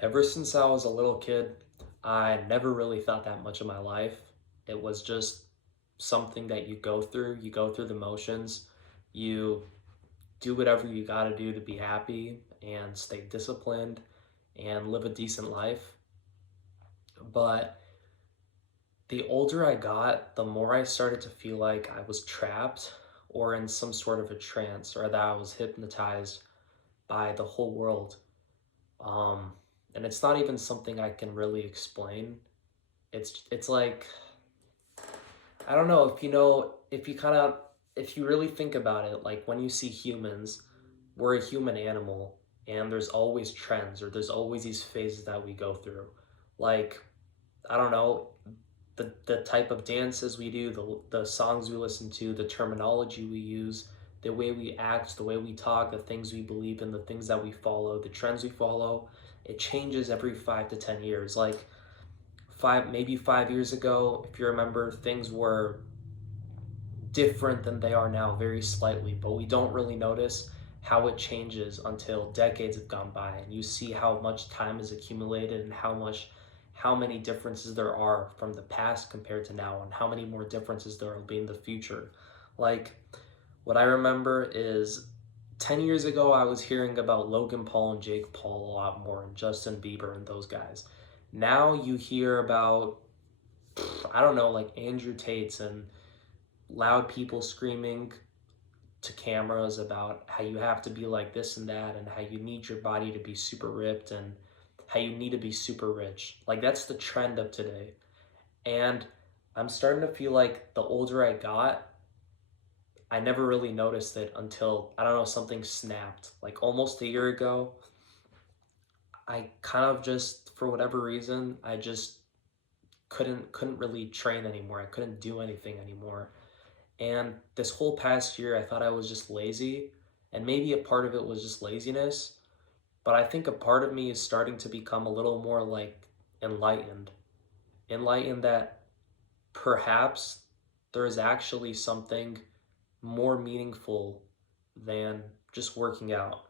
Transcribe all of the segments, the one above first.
Ever since I was a little kid, I never really thought that much of my life. It was just something that you go through. You go through the motions. You do whatever you got to do to be happy and stay disciplined and live a decent life. But the older I got, the more I started to feel like I was trapped or in some sort of a trance or that I was hypnotized by the whole world. Um, and it's not even something I can really explain. It's like I don't know if you know if you kind of if you really think about it, like when you see humans, we're a human animal and there's always trends or there's always these phases that we go through. Like I don't know, the type of dances we do, the songs we listen to, the terminology we use, the way we act, the way we talk, the things we believe in, the things that we follow, the trends we follow, it changes every 5 to 10 years. Like maybe 5 years ago, if you remember, things were different than they are now, very slightly, but we don't really notice how it changes until decades have gone by and you see how much time is accumulated and how many differences there are from the past compared to now and how many more differences there will be in the future. Like what I remember is 10 years ago I was hearing about Logan Paul and Jake Paul a lot more and Justin Bieber and those guys. Now you hear about I don't know, like Andrew Tate's and loud people screaming to cameras about how you have to be like this and that and how you need your body to be super ripped and how you need to be super rich. Like that's the trend of today. And I'm starting to feel like the older I got, I never really noticed it until I don't know, something snapped. Like almost a year ago, I kind of just for whatever reason, I just couldn't really train anymore. I couldn't do anything anymore. And this whole past year, I thought I was just lazy. And maybe a part of it was just laziness. But I think a part of me is starting to become a little more like enlightened. Enlightened that perhaps there is actually something more meaningful than just working out.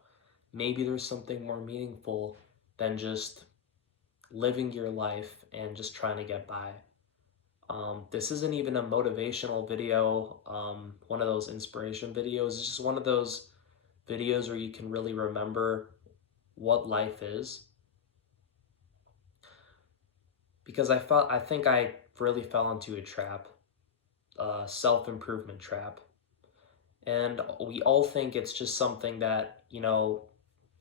Maybe there's something more meaningful than just living your life and just trying to get by. This isn't even a motivational video, one of those inspiration videos. It's just one of those videos where you can really remember what life is. Because I think I really fell into a trap, a self-improvement trap. And we all think it's just something that,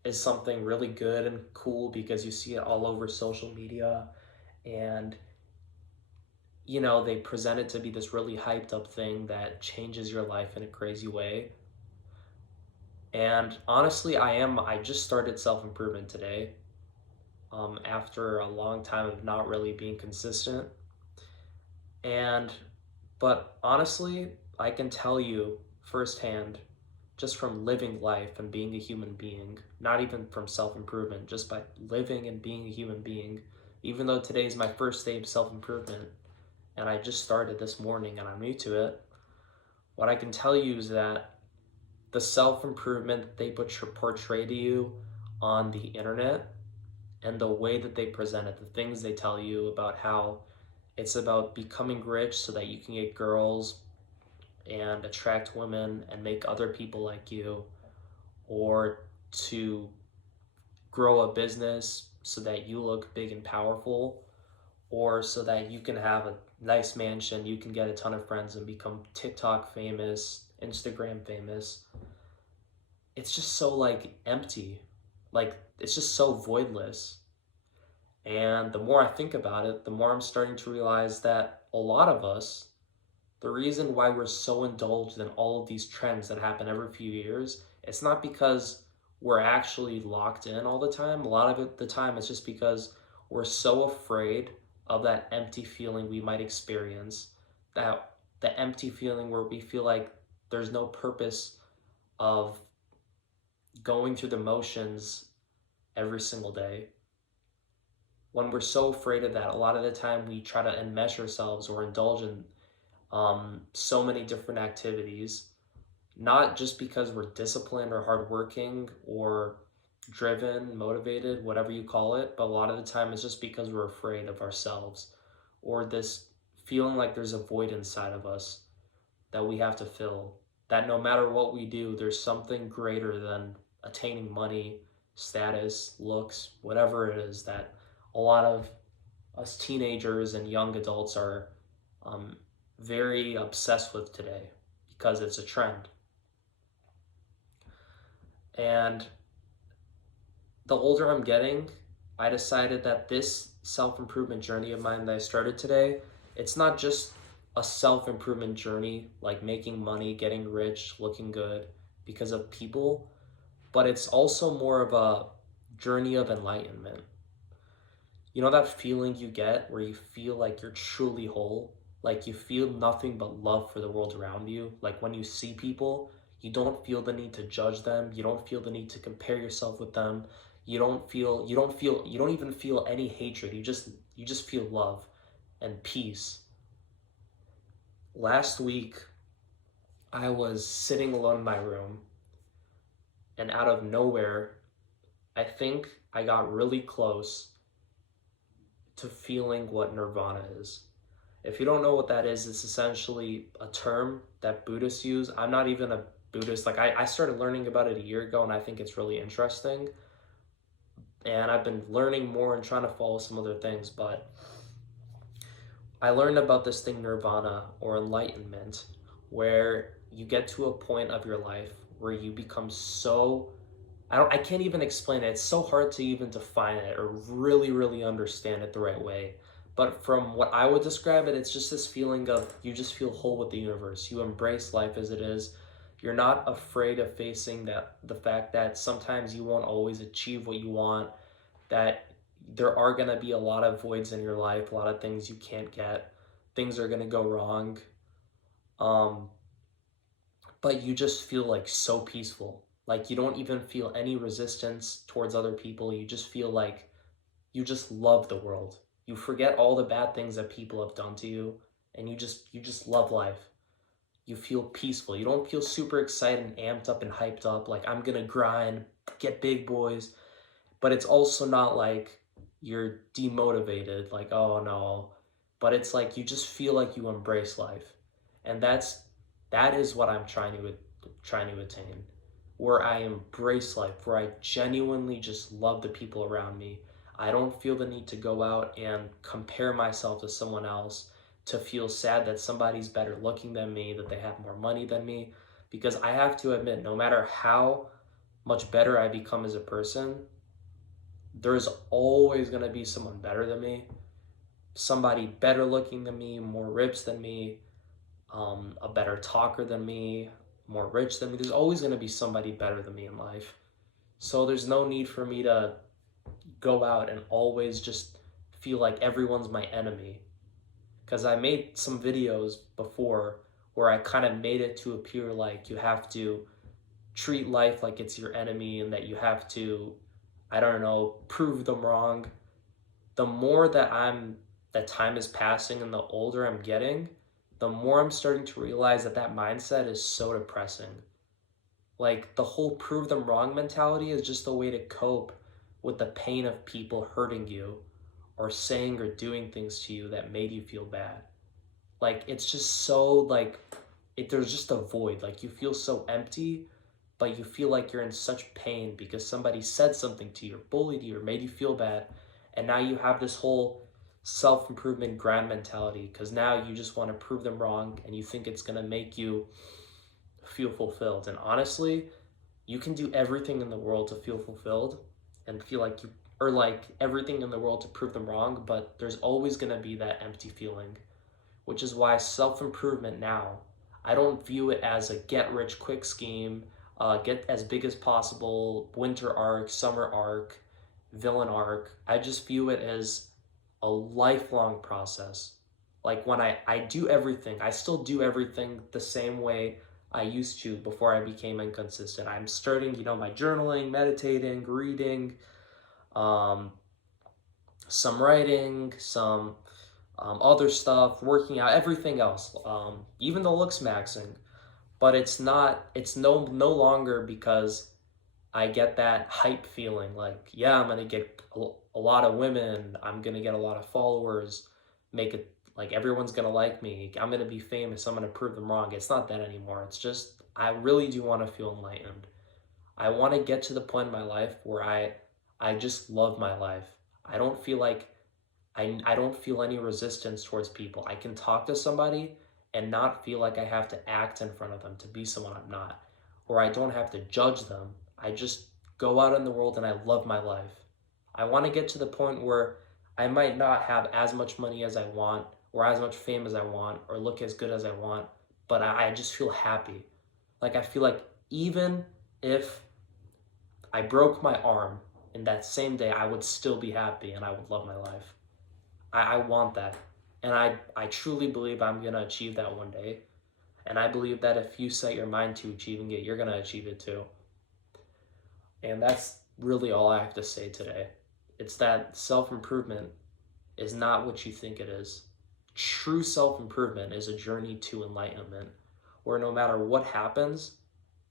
is something really good and cool because you see it all over social media and they present it to be this really hyped up thing that changes your life in a crazy way. And honestly, I just started self improvement today after a long time of not really being consistent. And, but honestly, I can tell you firsthand, just from living life and being a human being, not even from self improvement, just by living and being a human being, even though today is my first day of self improvement and I just started this morning and I'm new to it, what I can tell you is that the self improvement that they portray to you on the internet and the way that they present it, the things they tell you about how it's about becoming rich so that you can get girls and attract women and make other people like you, or to grow a business so that you look big and powerful, or so that you can have a nice mansion, you can get a ton of friends and become TikTok famous, Instagram famous. It's just so like empty. Like it's just so voidless. And the more I think about it, the more I'm starting to realize that a lot of us, the reason why we're so indulged in all of these trends that happen every few years, it's not because we're actually locked in all the time. A lot of it, the time, it's just because we're so afraid of that empty feeling we might experience, that the empty feeling where we feel like there's no purpose of going through the motions every single day. When we're so afraid of that, a lot of the time we try to enmesh ourselves or indulge in so many different activities, not just because we're disciplined or hardworking or driven, motivated, whatever you call it, but a lot of the time it's just because we're afraid of ourselves or this feeling like there's a void inside of us that we have to fill. That no matter what we do, there's something greater than attaining money, status, looks, whatever it is that a lot of us teenagers and young adults are um, very obsessed with today because it's a trend. And the older I'm getting, I decided that this self improvement journey of mine that I started today, it's not just a self improvement journey like making money, getting rich, looking good because of people, but it's also more of a journey of enlightenment. You know that feeling you get where you feel like you're truly whole? Like you feel nothing but love for the world around you? Like when you see people, you don't feel the need to judge them. You don't feel the need to compare yourself with them. You don't even feel any hatred. You just feel love and peace. Last week, I was sitting alone in my room, and out of nowhere, I think I got really close to feeling what nirvana is. If you don't know what that is, it's essentially a term that Buddhists use. I'm not even a Buddhist. Like, I started learning about it a year ago, and I think it's really interesting. And I've been learning more and trying to follow some other things. But I learned about this thing, nirvana or enlightenment, where you get to a point of your life where you become so I can't even explain it. It's so hard to even define it or really understand it the right way. But from what I would describe it, it's just this feeling of you just feel whole with the universe. You embrace life as it is. You're not afraid of facing that the fact that sometimes you won't always achieve what you want, that there are going to be a lot of voids in your life, a lot of things you can't get. Things are going to go wrong. Um, but you just feel like so peaceful. Like you don't even feel any resistance towards other people. You just feel like you just love the world. You forget all the bad things that people have done to you and you just love life. You feel peaceful. You don't feel super excited and amped up and hyped up like I'm going to grind, get big boys, but it's also not like you're demotivated like oh no, but it's like you just feel like you embrace life. And that is what I'm trying to attain, where I embrace life, where I genuinely just love the people around me. I don't feel the need to go out and compare myself to someone else, to feel sad that somebody's better looking than me, that they have more money than me, because I have to admit, no matter how much better I become as a person, there's always going to be someone better than me, somebody better looking than me, more rips than me, a better talker than me, more rich than me. There's always going to be somebody better than me in life. So there's no need for me to go out and always just feel like everyone's my enemy. Because I made some videos before where I kind of made it to appear like you have to treat life like it's your enemy and that you have to, I don't know, prove them wrong. The more that time is passing and the older I'm getting, the more I'm starting to realize that that mindset is so depressing. Like the whole prove them wrong mentality is just a way to cope with the pain of people hurting you or saying or doing things to you that made you feel bad. Like it's just so like there's just a void. Like you feel so empty, but you feel like you're in such pain because somebody said something to you or bullied you or made you feel bad. And now you have this whole self-improvement grind mentality because now you just want to prove them wrong and you think it's going to make you feel fulfilled. And honestly, you can do everything in the world to feel fulfilled and feel like you, or like everything in the world to prove them wrong, but there's always going to be that empty feeling, which is why self-improvement now, I don't view it as a get rich quick scheme, get as big as possible, winter arc, summer arc, villain arc. I just view it as a lifelong process. Like when I do everything, I still do everything the same way I used to before I became inconsistent. I'm starting, my journaling, meditating, reading, um, some writing, some other stuff, working out, everything else, even the looks maxing. But it's no longer because I get that hype feeling like, yeah, I'm gonna get a lot of women, I'm gonna get a lot of followers, make it like everyone's gonna like me, I'm gonna be famous, I'm gonna prove them wrong. It's not that anymore. It's just, I really do want to feel enlightened. I want to get to the point in my life where I just love my life. I don't feel like I don't feel any resistance towards people. I can talk to somebody and not feel like I have to act in front of them to be someone I'm not, or I don't have to judge them. I just go out in the world and I love my life. I want to get to the point where I might not have as much money as I want, or as much fame as I want, or look as good as I want, but I just feel happy. Like, I feel like even if I broke my arm in that same day, I would still be happy and I would love my life. I want that. And I truly believe I'm going to achieve that one day. And I believe that if you set your mind to achieving it, you're going to achieve it too. And that's really all I have to say today. It's that self improvement is not what you think it is. True self improvement is a journey to enlightenment where no matter what happens,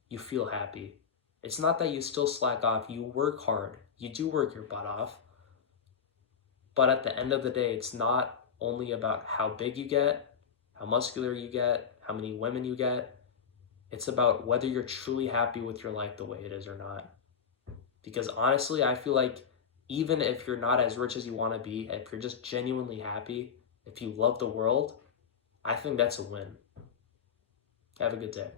you feel happy. It's not that you still slack off, you work hard, you do work your butt off. But at the end of the day, it's not only about how big you get, how muscular you get, how many women you get. It's about whether you're truly happy with your life the way it is or not. Because honestly, I feel like even if you're not as rich as you want to be, if you're just genuinely happy, if you love the world, I think that's a win. Have a good day.